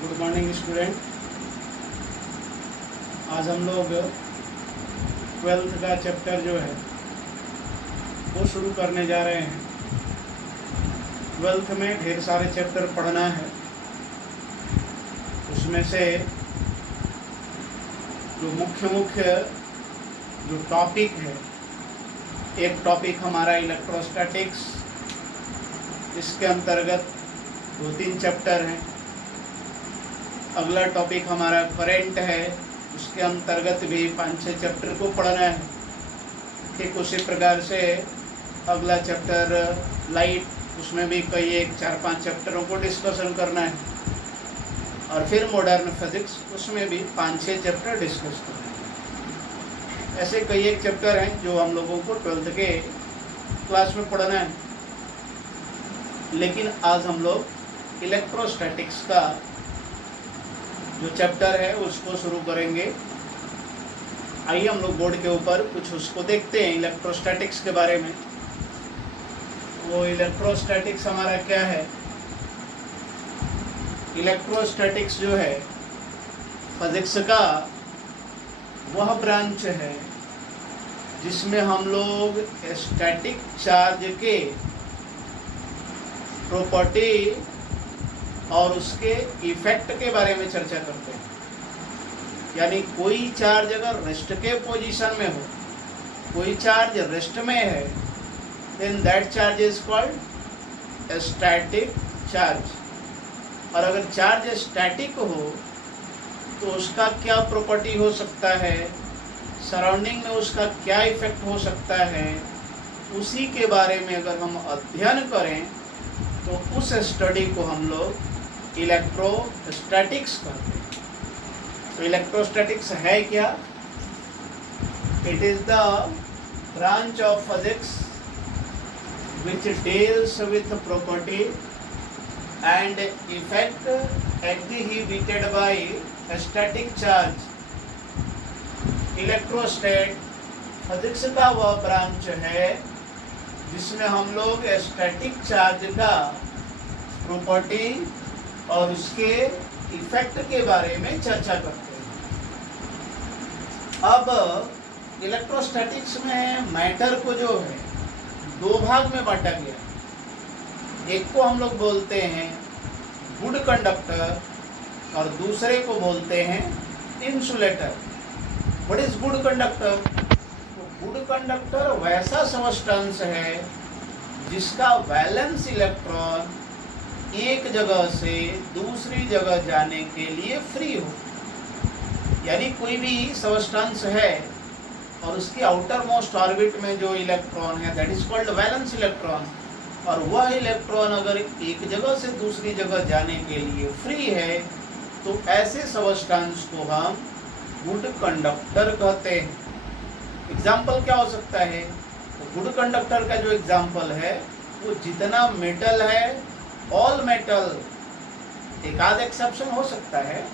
Good morning student. आज हम लोग 12th का चैप्टर जो है वो शुरू करने जा रहे हैं। 12th में ढेर सारे चैप्टर पढ़ना है। उसमें से जो मुख्य जो टॉपिक है, एक टॉपिक हमारा इलेक्ट्रोस्टैटिक्स, इसके अंतर्गत 2-3 चैप्टर हैं। अगला टॉपिक हमारा करंट है, उसके अंतर्गत भी 5-6 चैप्टर को पढ़ना है। ठीक उसी प्रकार से अगला चैप्टर लाइट, उसमें भी कई 4-5 चैप्टरों को डिस्कशन करना है। और फिर मॉडर्न फिजिक्स, उसमें भी 5-6 चैप्टर डिस्कस करना है। ऐसे कई एक चैप्टर हैं जो हम लोगों को 12th के क्लास में पढ़ना है। लेकिन आज हम लोग इलेक्ट्रोस्टैटिक्स का जो चैप्टर है उसको शुरू करेंगे। आइए हम लोग बोर्ड के ऊपर कुछ उसको देखते हैं इलेक्ट्रोस्टैटिक्स के बारे में। वो इलेक्ट्रोस्टैटिक्स हमारा क्या है? इलेक्ट्रोस्टैटिक्स जो है फिजिक्स का वह ब्रांच है जिसमें हम लोग स्टैटिक चार्ज के प्रॉपर्टी और उसके इफेक्ट के बारे में चर्चा करते हैं। यानी कोई चार्ज अगर रेस्ट के पोजीशन में हो, कोई चार्ज रेस्ट में है, then that charge is called static charge. और अगर चार्ज स्टैटिक हो तो उसका क्या प्रॉपर्टी हो सकता है, सराउंडिंग में उसका क्या इफेक्ट हो सकता है, उसी के बारे में अगर हम अध्ययन करें तो उस स्टडी को हम लोग इलेक्ट्रोस्टैटिक्स करते हैं। तो इलेक्ट्रोस्टैटिक्स है क्या? It is the branch of physics which deals with property and effect exhibited by a static charge. Electrostatics physics का वह ब्रांच है जिसमें हम लोग स्टैटिक चार्ज का प्रॉपर्टी और उसके इफेक्ट के बारे में चर्चा करते हैं। अब इलेक्ट्रोस्टैटिक्स में मैटर को जो है 2 भाग में बांटा गया। एक को हम लोग बोलते हैं गुड कंडक्टर और दूसरे को बोलते हैं insulator. What is good conductor? Good conductor वैसा सब्सटेंस है जिसका वैलेंस इलेक्ट्रॉन एक जगह से दूसरी जगह जाने के लिए फ्री हो। यानी कोई भी सब्सटेंस है और उसकी आउटर मोस्ट ऑर्बिट में जो इलेक्ट्रॉन है that is called valence electron, और वह इलेक्ट्रॉन अगर एक जगह से दूसरी जगह जाने के लिए फ्री है तो ऐसे सब्सटेंस को हम गुड कंडक्टर कहते हैं। एग्जाम्पल क्या हो सकता है? तो गुड कंडक्टर का जो एग्जाम्पल है वो जितना मेटल है, ऑल मेटल, एक आध एक्सेप्शन हो सकता है,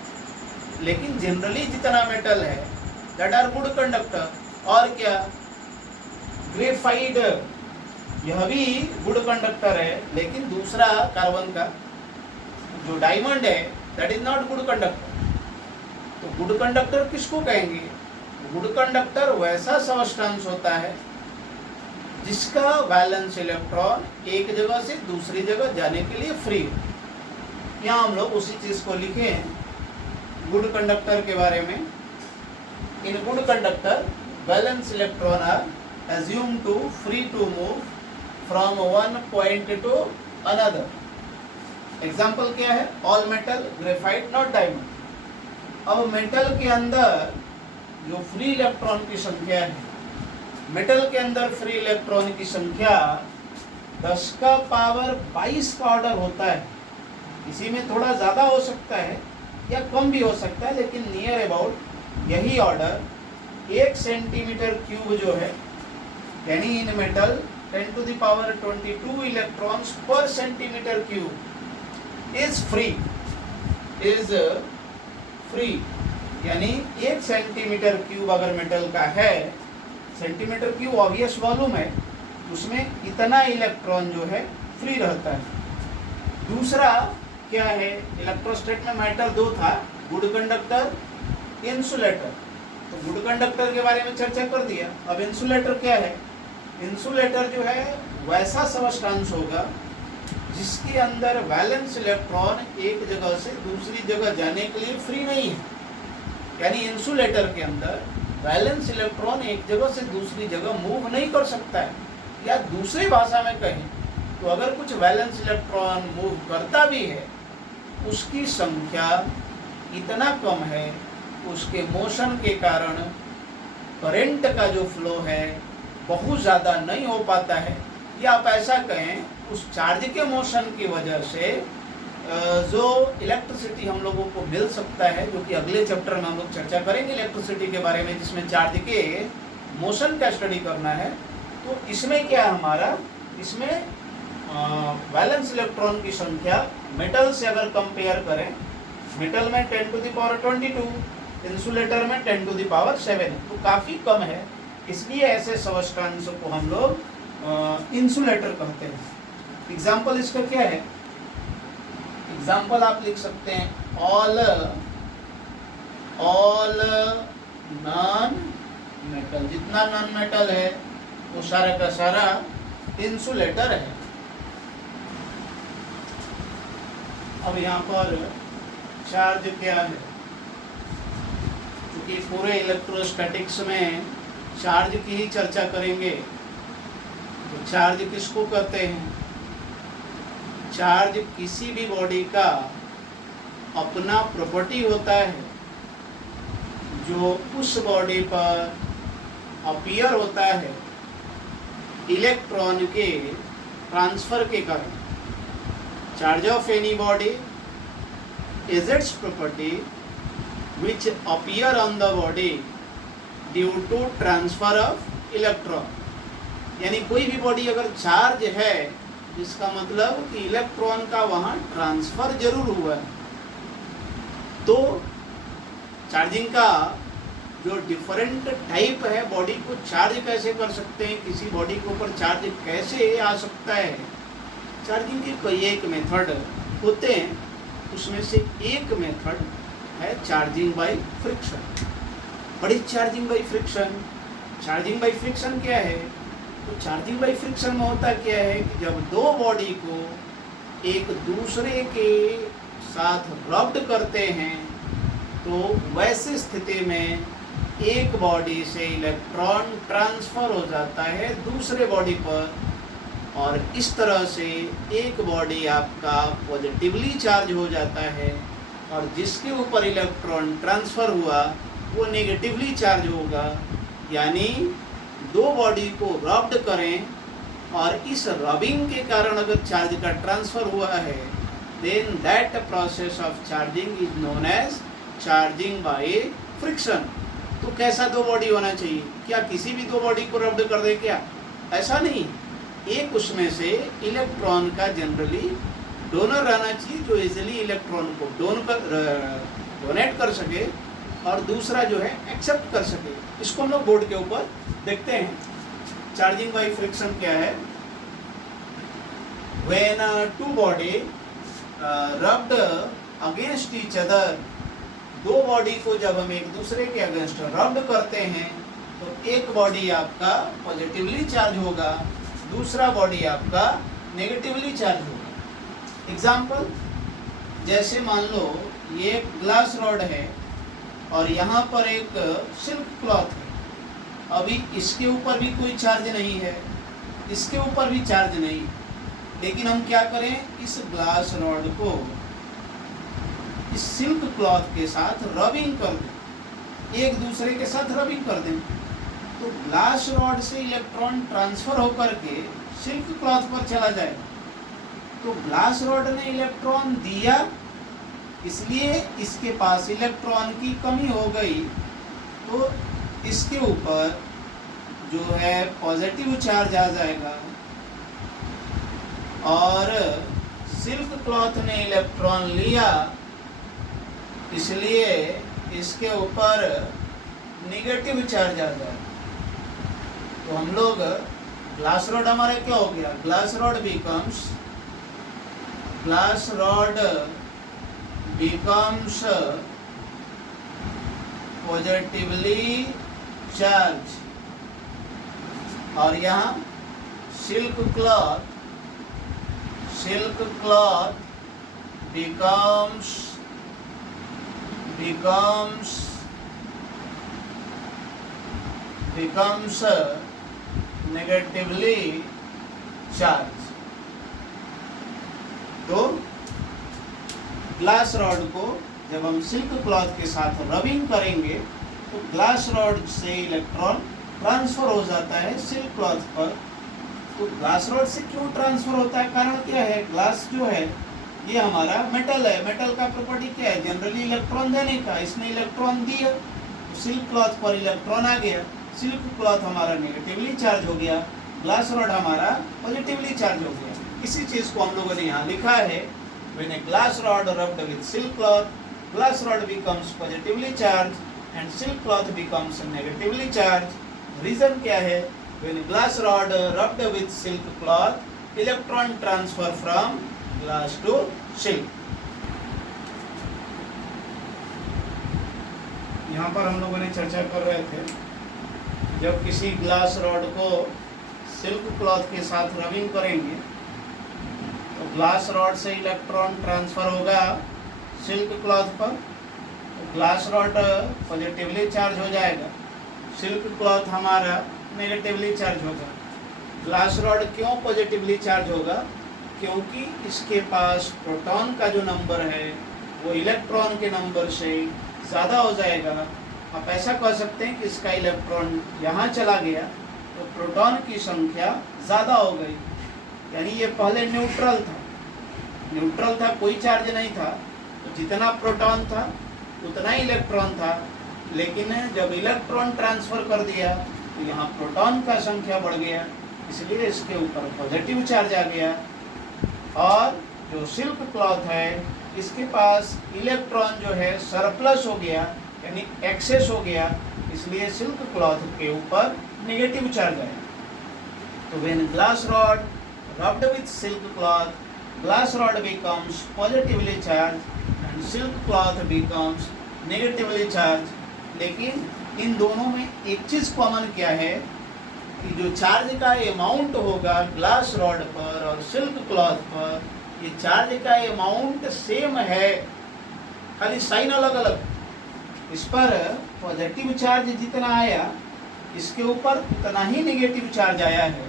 लेकिन जनरली जितना मेटल है दैट आर गुड कंडक्टर। और क्या? ग्रेफाइट, यह भी गुड कंडक्टर है, लेकिन दूसरा कार्बन का जो डायमंड है that is not good conductor. तो गुड कंडक्टर किसको कहेंगे? गुड कंडक्टर वैसा सब्सटेंस होता है जिसका वैलेंस इलेक्ट्रॉन एक जगह से दूसरी जगह जाने के लिए फ्री हो। यहाँ हम लोग उसी चीज को लिखे हैं गुड कंडक्टर के बारे में। In good conductor valence electron are assumed to free to move from one point to another. Example क्या है? All metal, graphite, not diamond. अब मेटल के अंदर जो फ्री इलेक्ट्रॉन की संख्या है, मेटल के अंदर फ्री इलेक्ट्रॉन की संख्या 10 का पावर 22 का ऑर्डर होता है। इसी में थोड़ा ज़्यादा हो सकता है या कम भी हो सकता है, लेकिन नियर अबाउट यही ऑर्डर 1 सेंटीमीटर क्यूब जो है, यानी इन metal 10 to the power 22 electrons पर सेंटीमीटर क्यूब इज फ्री। यानी 1 सेंटीमीटर क्यूब अगर मेटल का है, सेंटीमीटर क्यूब ऑब्वियस वॉल्यूम है, उसमें इतना इलेक्ट्रॉन जो है फ्री रहता है। दूसरा क्या है, इलेक्ट्रोस्टैट में मैटर दो था, गुड कंडक्टर, इंसुलेटर। तो गुड कंडक्टर के बारे में चर्चा कर दिया। अब इंसुलेटर क्या है? इंसुलेटर जो है वैसा सब्सटेंस होगा जिसके अंदर वैलेंस इलेक्ट्रॉन एक जगह से दूसरी जगह जाने के लिए फ्री नहीं है। यानी इंसुलेटर के अंदर वैलेंस इलेक्ट्रॉन एक जगह से दूसरी जगह मूव नहीं कर सकता है। या दूसरी भाषा में कहें तो अगर कुछ वैलेंस इलेक्ट्रॉन मूव करता भी है, उसकी संख्या इतना कम है, उसके मोशन के कारण करंट का जो फ्लो है बहुत ज़्यादा नहीं हो पाता है। या आप ऐसा कहें, उस चार्ज के मोशन की वजह से जो इलेक्ट्रिसिटी हम लोगों को मिल सकता है, जो कि अगले चैप्टर में हम लोग चर्चा करेंगे इलेक्ट्रिसिटी के बारे में, जिसमें चार्ज के मोशन का स्टडी करना है। तो इसमें क्या है हमारा, इसमें वैलेंस इलेक्ट्रॉन की संख्या मेटल से अगर कंपेयर करें, मेटल में 10 टू द पावर 22, इंसुलेटर में 10 टू द पावर 7, तो काफ़ी कम है। इसलिए ऐसे सब्सटेंस को हम लोग इंसुलेटर कहते हैं। एग्जाम्पल इसका क्या है? एग्जाम्पल आप लिख सकते हैं, ऑल नॉन मेटल। जितना नॉन मेटल है वो सारा का सारा इंसुलेटर है। अब यहाँ पर चार्ज क्या है? क्योंकि पूरे इलेक्ट्रोस्टैटिक्स में चार्ज की ही चर्चा करेंगे, तो चार्ज किसको कहते हैं? चार्ज किसी भी बॉडी का अपना प्रॉपर्टी होता है जो उस बॉडी पर अपीयर होता है इलेक्ट्रॉन के ट्रांसफर के कारण। Charge of any body is its property which appear on the body due to transfer of electron. यानी कोई भी बॉडी अगर चार्ज है, जिसका मतलब कि इलेक्ट्रॉन का वहाँ ट्रांसफर जरूर हुआ है। तो चार्जिंग का जो डिफरेंट टाइप है, बॉडी को चार्ज कैसे कर सकते हैं, किसी बॉडी के ऊपर चार्ज कैसे आ सकता है, चार्जिंग के कई एक मेथड होते हैं। उसमें से एक मेथड है charging by friction. What is charging by friction? Charging by friction क्या है? तो चार्जिंग बाय फ्रिक्शन में होता क्या है कि जब दो बॉडी को एक दूसरे के साथ रब्ड करते हैं, तो वैसी स्थिति में एक बॉडी से इलेक्ट्रॉन ट्रांसफर हो जाता है दूसरे बॉडी पर, और इस तरह से एक बॉडी आपका पॉजिटिवली चार्ज हो जाता है, और जिसके ऊपर इलेक्ट्रॉन ट्रांसफर हुआ वो नेगेटिवली चार्ज होगा। यानी दो बॉडी को रब्ड करें और इस रबिंग के कारण अगर चार्ज का ट्रांसफर हुआ है, then that process of charging is known as charging by friction. तो कैसा दो बॉडी होना चाहिए? क्या किसी भी दो बॉडी को रब्ड कर दे क्या? ऐसा नहीं। एक उसमें से इलेक्ट्रॉन का जनरली डोनर रहना चाहिए, जो इजीली इलेक्ट्रॉन को डोनेट कर सके, और दूसरा जो है एक्सेप्ट कर सके। इसको हम लोग बोर्ड के ऊपर देखते हैं। चार्जिंग बाय फ्रिक्शन क्या है? When two body rubbed against each other, दो बॉडी को जब हम एक दूसरे के अगेंस्ट रब्ड करते हैं, तो एक बॉडी आपका पॉजिटिवली चार्ज होगा, दूसरा बॉडी आपका नेगेटिवली चार्ज होगा। एग्जाम्पल, जैसे मान लो ये एक ग्लास रॉड है और यहाँ पर एक सिल्क क्लॉथ है। अभी इसके ऊपर भी कोई चार्ज नहीं है, इसके ऊपर भी चार्ज नहीं, लेकिन हम क्या करें, इस ग्लास रॉड को इस सिल्क क्लॉथ के साथ रबिंग कर दें, एक दूसरे के साथ रबिंग कर दें, तो ग्लास रॉड से इलेक्ट्रॉन ट्रांसफर होकर के सिल्क क्लॉथ पर चला जाए। तो ग्लास रॉड ने इलेक्ट्रॉन दिया, इसलिए इसके पास इलेक्ट्रॉन की कमी हो गई, तो इसके ऊपर जो है पॉजिटिव चार्ज आ जाएगा, और सिल्क क्लॉथ ने इलेक्ट्रॉन लिया, इसलिए इसके ऊपर नेगेटिव चार्ज आ जाएगा। तो हम लोग ग्लास रॉड हमारा क्या हो गया? Glass rod becomes positively charged, और यहाँ silk cloth becomes negatively charged। तो ग्लास रॉड को जब हम सिल्क क्लॉथ के साथ रबिंग करेंगे तो ग्लास रॉड से इलेक्ट्रॉन ट्रांसफर हो जाता है सिल्क क्लॉथ पर। तो ग्लास रॉड से क्यों ट्रांसफर होता है, कारण क्या है? ग्लास जो है ये हमारा मेटल है, मेटल का प्रॉपर्टी क्या है? जनरली इलेक्ट्रॉन देने का। इसने इलेक्ट्रॉन दिया तो सिल्क क्लॉथ पर इलेक्ट्रॉन आ गया, सिल्क क्लॉथ हमारा नेगेटिवली चार्ज हो गया, ग्लास रॉड हमारा पॉजिटिवली चार्ज हो गया। इसी चीज को हम लोगों ने यहाँ लिखा है, when a glass rod rubbed with silk cloth, glass rod becomes positively charged and silk cloth becomes negatively charged। Reason क्या है? when glass rod rubbed with silk cloth, electron transfer from glass to silk। यहाँ पर हम लोगों ने चर्चा कर रहे थे, जब किसी ग्लास रॉड को सिल्क क्लॉथ के साथ रबिंग करेंगे तो ग्लास रॉड से इलेक्ट्रॉन ट्रांसफर होगा सिल्क क्लॉथ पर, तो ग्लास रॉड पॉजिटिवली चार्ज हो जाएगा, सिल्क क्लॉथ हमारा नेगेटिवली चार्ज होगा। ग्लास रॉड क्यों पॉजिटिवली चार्ज होगा? क्योंकि इसके पास प्रोटॉन का जो नंबर है वो इलेक्ट्रॉन के नंबर से ज़्यादा हो जाएगा। आप ऐसा कह सकते हैं कि इसका इलेक्ट्रॉन यहाँ चला गया तो प्रोटॉन की संख्या ज़्यादा हो गई, यानी ये पहले न्यूट्रल था, कोई चार्ज नहीं था, तो जितना प्रोटॉन था उतना ही इलेक्ट्रॉन था। लेकिन जब इलेक्ट्रॉन ट्रांसफर कर दिया तो यहाँ प्रोटॉन का संख्या बढ़ गया, इसलिए इसके ऊपर पॉजिटिव चार्ज आ गया। और जो सिल्क क्लॉथ है इसके पास इलेक्ट्रॉन जो है सरप्लस हो गया, यानी एक्सेस हो गया, इसलिए सिल्क क्लॉथ के ऊपर नेगेटिव चार्ज आया। तो when glass rod rubbed with silk cloth, glass rod becomes positively charged and silk cloth becomes negatively charged। लेकिन इन दोनों में एक चीज कॉमन क्या है कि जो चार्ज का अमाउंट होगा ग्लास रॉड पर और सिल्क क्लॉथ पर, ये चार्ज का अमाउंट सेम है, खाली साइन अलग अलग। इस पर पॉजिटिव चार्ज जितना आया इसके ऊपर उतना ही नेगेटिव चार्ज आया है।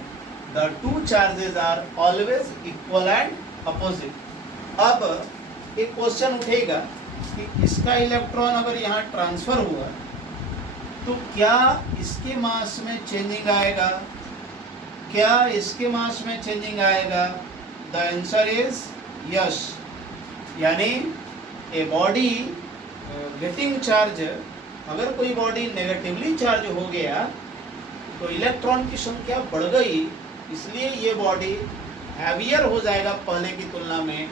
The two charges are always equal and opposite। अब एक क्वेश्चन उठेगा कि इसका इलेक्ट्रॉन अगर यहाँ ट्रांसफर हुआ तो क्या इसके मास में चेंजिंग आएगा? क्या इसके मास में चेंजिंग आएगा? The answer is yes. यानी ए बॉडी गेटिंग चार्ज, अगर कोई बॉडी नेगेटिवली चार्ज हो गया तो इलेक्ट्रॉन की संख्या बढ़ गई, इसलिए ये बॉडी हैवियर हो जाएगा पहले की तुलना में,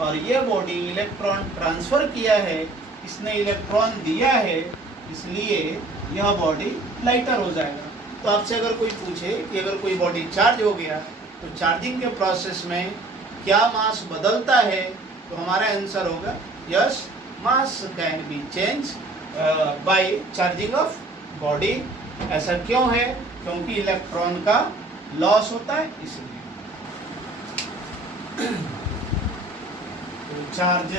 और ये बॉडी इलेक्ट्रॉन ट्रांसफर किया है, इसने इलेक्ट्रॉन दिया है, इसलिए यह बॉडी लाइटर हो जाएगा। तो आपसे अगर कोई पूछे कि अगर कोई बॉडी चार्ज हो गया तो चार्जिंग के प्रोसेस में क्या मास बदलता है, तो हमारा आंसर होगा yes, mass can be change bye charging of body. ऐसा क्यों है? क्योंकि इलेक्ट्रॉन का लॉस होता है, इसलिए। तो चार्ज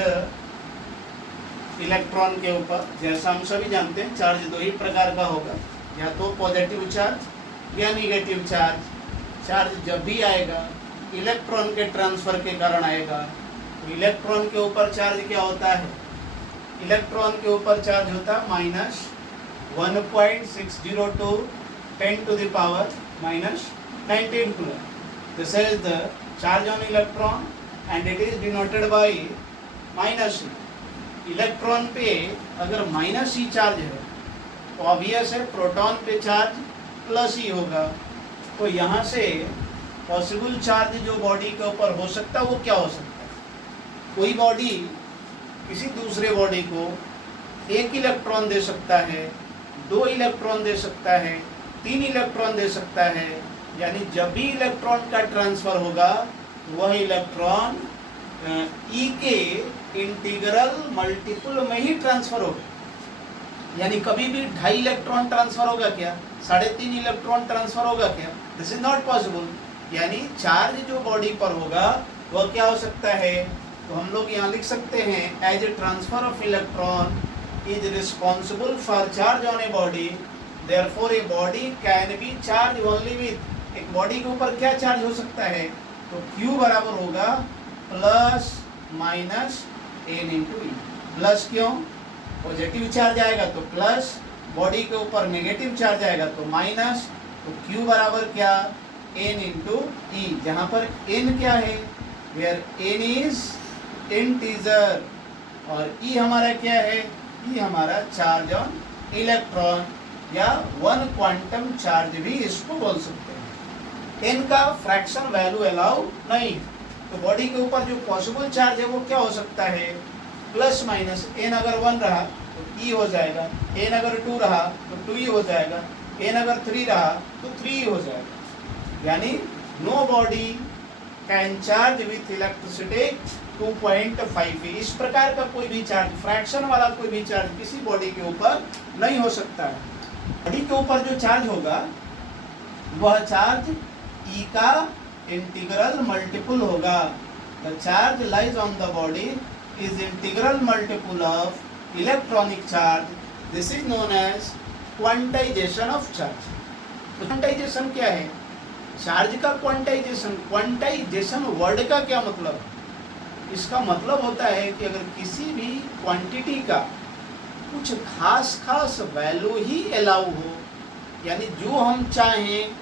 इलेक्ट्रॉन के ऊपर, जैसा हम सभी जानते हैं, चार्ज दो ही प्रकार का होगा, या तो पॉजिटिव चार्ज या नेगेटिव चार्ज। चार्ज जब भी आएगा इलेक्ट्रॉन के ट्रांसफर के कारण आएगा। तो इलेक्ट्रॉन के ऊपर चार्ज क्या होता है? इलेक्ट्रॉन के ऊपर चार्ज होता है minus 1.602 10 to the power minus 19 coulomb। This is the charge on electron and it is denoted by minus E। Electron पे अगर माइनस ई चार्ज है तो ऑब्वियस है प्रोटॉन पे चार्ज प्लस ई होगा। तो यहाँ से पॉसिबल चार्ज जो बॉडी के ऊपर हो सकता है वो क्या हो सकता है? कोई बॉडी किसी दूसरे बॉडी को एक इलेक्ट्रॉन दे सकता है, 2 इलेक्ट्रॉन दे सकता है, 3 इलेक्ट्रॉन दे सकता है। यानी जब भी इलेक्ट्रॉन का ट्रांसफर होगा वह इलेक्ट्रॉन ई के इंटीग्रल मल्टीपल में ही ट्रांसफर होगा। यानी कभी भी 2.5 इलेक्ट्रॉन ट्रांसफर होगा क्या, 3.5 इलेक्ट्रॉन ट्रांसफर होगा क्या, दिस इज नॉट पॉसिबल। यानी चार्ज जो बॉडी पर होगा वह क्या हो सकता है, तो हम लोग यहाँ लिख सकते हैं as a transfer of electron is responsible for charge on a body, therefore a body can be charge only with, एक बॉडी के ऊपर क्या चार्ज हो सकता है, तो Q बराबर होगा प्लस माइनस n इंटू ई। प्लस क्यों, पॉजिटिव चार्ज आएगा तो प्लस, बॉडी के ऊपर नेगेटिव चार्ज आएगा तो माइनस, तो Q बराबर क्या, n इंटू ई, जहाँ पर n क्या है, वेयर n इज इंटीजर, और e हमारा क्या है, e हमारा चार्ज ऑन इलेक्ट्रॉन या 1 क्वांटम चार्ज भी इसको बोल सकते हैं। n का फ्रैक्शन वैल्यू अलाउ नहीं, तो बॉडी के ऊपर जो पॉसिबल चार्ज है वो क्या हो सकता है, प्लस माइनस, n अगर 1 रहा तो e हो जाएगा, n अगर 2 रहा तो 2e हो जाएगा, n अगर 3 रहा तो 3e हो जाएगा। यानी no body can charge with electricity 2.5 e, इस प्रकार का कोई भी चार्ज, फ्रैक्शन वाला कोई भी चार्ज किसी बॉडी के ऊपर नहीं हो सकता है। बॉडी के ऊपर जो चार्ज होगा वह चार्ज E का इंटीग्रल मल्टीपल होगा। The charge lies on the body is integral multiple of electronic charge, this is known as quantization of charge. Quantization क्या है, चार्ज का क्वांटाइजेशन। क्वांटाइजेशन वर्ड का क्या मतलब, इसका मतलब होता है कि अगर किसी भी क्वांटिटी का कुछ खास वैल्यू ही अलाउ हो, यानी जो हम चाहें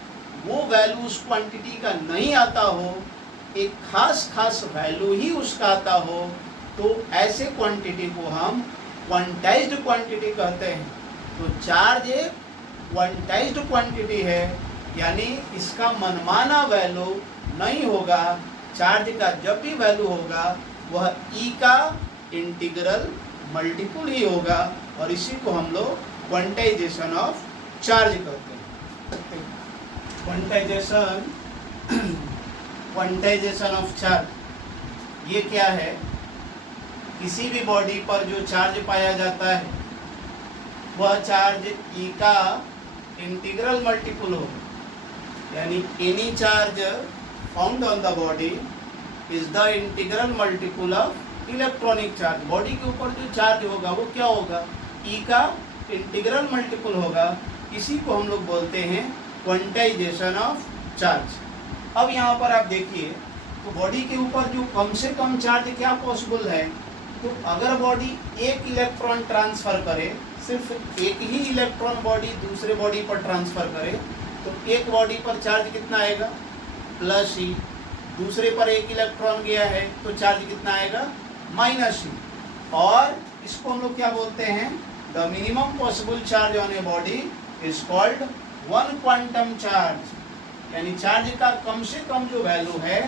वो वैल्यू उस क्वांटिटी का नहीं आता हो, एक खास वैल्यू ही उसका आता हो, तो ऐसे क्वांटिटी को हम क्वांटाइज्ड क्वांटिटी कहते हैं। तो चार्ज एक क्वांटाइज्ड क्वांटिटी है, यानी इसका मनमाना वैल्यू नहीं होगा। चार्ज का जब भी वैल्यू होगा वह E का इंटीग्रल मल्टीपल ही होगा, और इसी को हम लोग क्वांटाइजेशन ऑफ चार्ज कहते हैं। क्वांटाइजेशन ऑफ चार्ज ये क्या है, किसी भी बॉडी पर जो चार्ज पाया जाता है वह चार्ज E का इंटीग्रल मल्टीपल होगा। यानी any charge found on the body is the integral multiple of electronic charge. Body के ऊपर जो चार्ज होगा वो क्या होगा, E का इंटीग्रल मल्टीपल होगा। इसी को हम लोग बोलते हैं क्वांटाइजेशन ऑफ चार्ज। अब यहाँ पर आप देखिए, तो बॉडी के ऊपर जो कम से कम चार्ज क्या पॉसिबल है, तो अगर बॉडी एक इलेक्ट्रॉन ट्रांसफर करे, सिर्फ एक ही इलेक्ट्रॉन बॉडी दूसरे बॉडी पर ट्रांसफर करे, तो एक बॉडी पर चार्ज कितना आएगा, प्लस ई। दूसरे पर एक इलेक्ट्रॉन गया है तो चार्ज कितना आएगा, माइनस ई। और इसको हम लोग क्या बोलते हैं, the minimum possible charge on a body is called 1 quantum charge. यानी चार्ज का कम से कम जो वैल्यू है,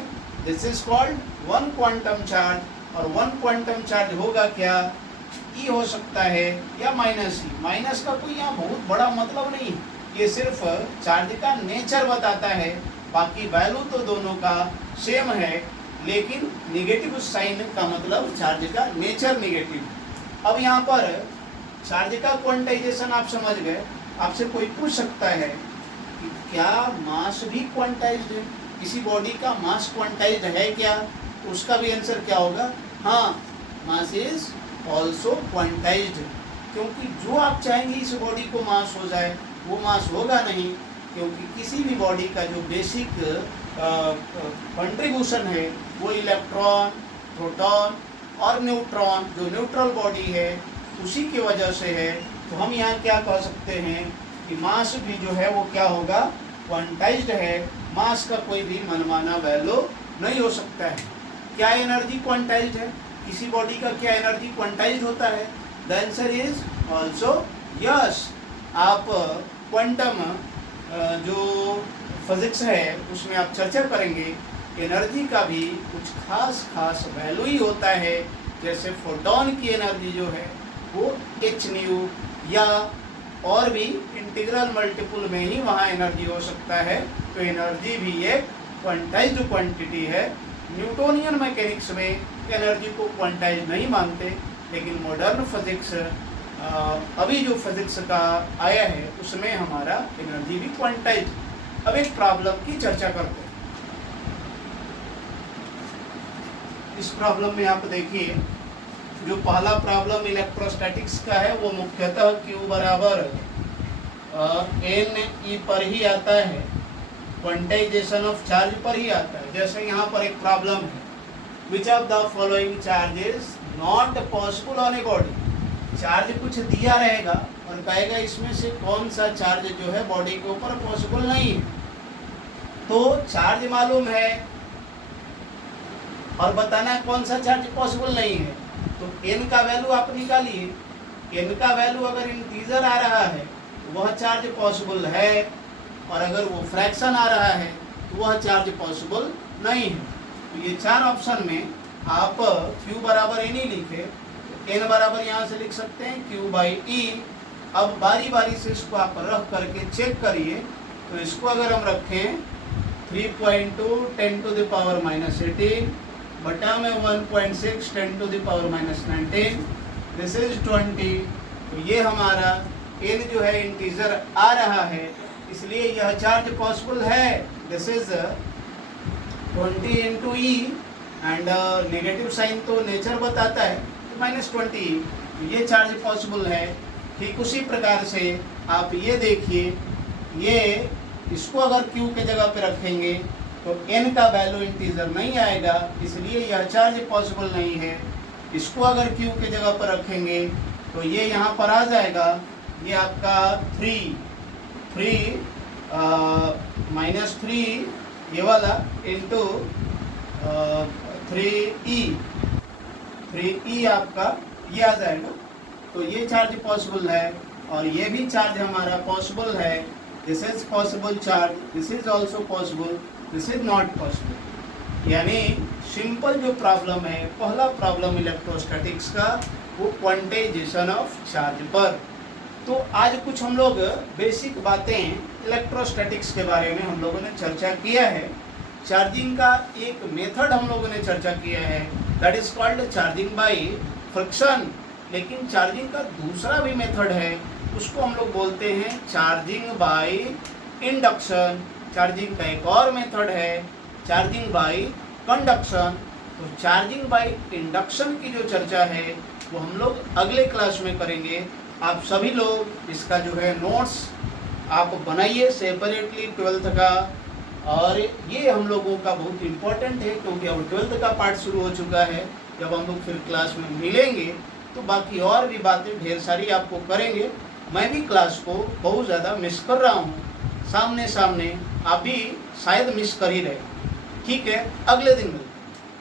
this is called 1 quantum charge. और 1 क्वांटम चार्ज होगा क्या, ई हो सकता है या माइनस ई। माइनस का कोई यहाँ बहुत बड़ा मतलब नहीं, ये सिर्फ चार्ज का नेचर बताता है, बाकी वैल्यू तो दोनों का सेम है, लेकिन नेगेटिव साइन का मतलब चार्ज का नेचर नेगेटिव। अब यहाँ पर चार्ज का क्वांटाइजेशन आप समझ गए। आपसे कोई पूछ सकता है कि क्या मास भी क्वांटाइज्ड है, किसी बॉडी का मास क्वांटाइज्ड है क्या, तो उसका भी आंसर क्या होगा, हाँ, मास इज ऑल्सो क्वांटाइज्ड। क्योंकि जो आप चाहेंगे इस बॉडी को मास हो जाए वो मास होगा नहीं, क्योंकि किसी भी बॉडी का जो बेसिक कंट्रीब्यूशन है वो इलेक्ट्रॉन, प्रोटॉन और न्यूट्रॉन, जो न्यूट्रल बॉडी है उसी की वजह से है। तो हम यहाँ क्या कह सकते हैं कि मास भी जो है वो क्या होगा, क्वांटाइज्ड है। मास का कोई भी मनमाना वैल्यू नहीं हो सकता है। क्या एनर्जी क्वांटाइज्ड है, किसी बॉडी का क्या एनर्जी क्वांटाइज्ड होता है, the answer is also yes. आप क्वांटम जो फिजिक्स है उसमें आप चर्चा करेंगे, एनर्जी का भी कुछ खास वैल्यू ही होता है। जैसे फोटोन की एनर्जी जो है वो एच न्यू, या और भी इंटीग्रल मल्टीपल में ही वहाँ एनर्जी हो सकता है। तो एनर्जी भी एक क्वांटाइज्ड क्वांटिटी है। न्यूटोनियन मैकेनिक्स में एनर्जी को क्वांटाइज नहीं मानते, लेकिन मॉडर्न फिजिक्स अभी जो फिजिक्स का आया है उसमें हमारा एनर्जी भी क्वांटाइज। अब एक प्रॉब्लम की चर्चा करते हैं। इस प्रॉब्लम में आप देखिए, जो पहला प्रॉब्लम इलेक्ट्रोस्टैटिक्स का है वो मुख्यतः Q बराबर एन ई पर ही आता है, क्वांटाइजेशन ऑफ चार्ज पर ही आता है। जैसे यहाँ पर एक प्रॉब्लम है, which of the following charges not possible on a body. Charge कुछ दिया रहेगा और कहेगा इसमें से कौन सा चार्ज जो है बॉडी के ऊपर पॉसिबल नहीं है। तो चार्ज मालूम है और बताना है कौन सा चार्ज पॉसिबल नहीं है। तो n का वैल्यू आप निकालिए, n का वैल्यू अगर इंटीजर आ रहा है तो वह चार्ज पॉसिबल है, और अगर वो फ्रैक्शन आ रहा है तो वह चार्ज पॉसिबल नहीं है। तो ये चार ऑप्शन में आप Q बराबर n ही लिखे, n बराबर यहाँ से लिख सकते हैं Q बाई ई। अब बारी बारी से इसको आप रख करके चेक करिए। तो इसको अगर हम रखें 3.2 10 टू द पावर माइनस 18 बटा में 1.6 10 to the power minus 19, this is 20। तो ये हमारा n जो है इंटीजर आ रहा है, इसलिए यह चार्ज पॉसिबल है। This is 20 into E, and negative sign तो नेचर बताता है तो -20, ये चार्ज पॉसिबल है। ठीक उसी प्रकार से आप ये देखिए, ये इसको अगर Q के जगह पे रखेंगे तो n का वैल्यू इंटीजर नहीं आएगा, इसलिए यह चार्ज पॉसिबल नहीं है। इसको अगर Q के जगह पर रखेंगे तो ये यहाँ पर आ जाएगा, ये आपका 3 ये वाला इंटू 3e आपका ये आ जाएगा। तो ये चार्ज पॉसिबल है और ये भी चार्ज हमारा पॉसिबल है। This is possible charge, this is also possible, this is not possible. यानी सिंपल जो प्रॉब्लम है, पहला प्रॉब्लम इलेक्ट्रोस्टैटिक्स का, वो क्वांटाइजेशन ऑफ चार्ज पर। तो आज कुछ हम लोग बेसिक बातें इलेक्ट्रोस्टैटिक्स के बारे में हम लोगों ने चर्चा किया है। चार्जिंग का एक मेथड हम लोगों ने चर्चा किया है, that is called charging by friction. लेकिन चार्जिंग का दूसरा भी मेथड है, उसको हम लोग बोलते हैं चार्जिंग बाय इंडक्शन। चार्जिंग का एक और मेथड है चार्जिंग बाय कंडक्शन। तो चार्जिंग बाय इंडक्शन की जो चर्चा है वो हम लोग अगले क्लास में करेंगे। आप सभी लोग इसका जो है नोट्स आप बनाइए सेपरेटली 12th का, और ये हम लोगों का बहुत इम्पोर्टेंट है क्योंकि अब 12th का पार्ट शुरू हो चुका है। जब हम लोग फिर क्लास में मिलेंगे तो बाकी और भी बातें ढेर सारी आपको करेंगे। मैं भी क्लास को बहुत ज़्यादा मिस कर रहा हूँ, सामने आप भी शायद मिस कर ही रहे। ठीक है, अगले दिन मिलते हैं।